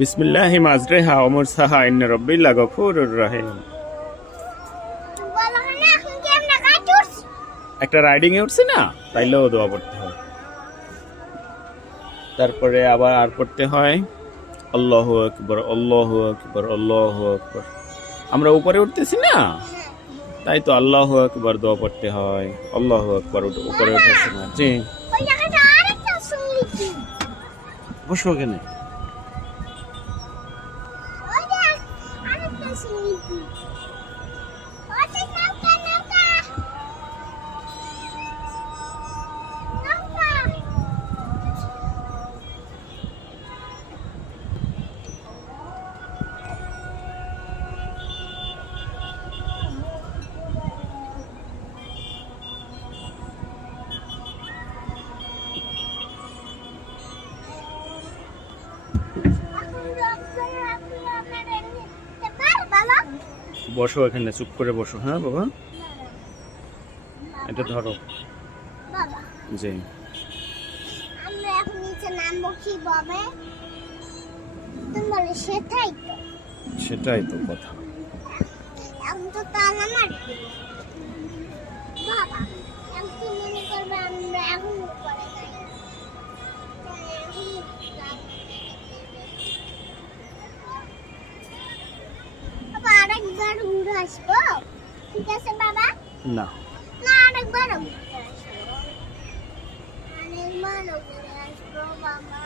বিসমিল্লাহি মাজরিহা ওয়া মুরসাহা ইন্না রাব্বি লাগফুরুর রহিম। একটা রাইডিং এ উঠছে না, তাইলেও দোয়া পড়তে হয়। তারপরে আবার আর পড়তে হয় আল্লাহু আকবার, আল্লাহু আকবার, আল্লাহু আকবার। আমরা উপরে উঠতেছি না, তাই তো আল্লাহু আকবার দোয়া পড়তে হয়। আল্লাহু আকবার উপরে ওঠার সময়। জি, বসো ওখানে। বসো এখানে, চুপ করে বসো। হ্যাঁ বাবা, এটা ধরো। জি, আমরা এখন নিচে নামবো কিভাবে? তোমার সেটাই তো কথা। এখন তো তাল আমার বাবা, এখন কি মনে করবে আমরা এখন উপরে যাই? বাবা আরেকবার ঘুরে আসবো, ঠিক আছে বাবা? না, আরেকবার ঘুরে আসবো, আরেকবার ঘুরে আসবো বাবা।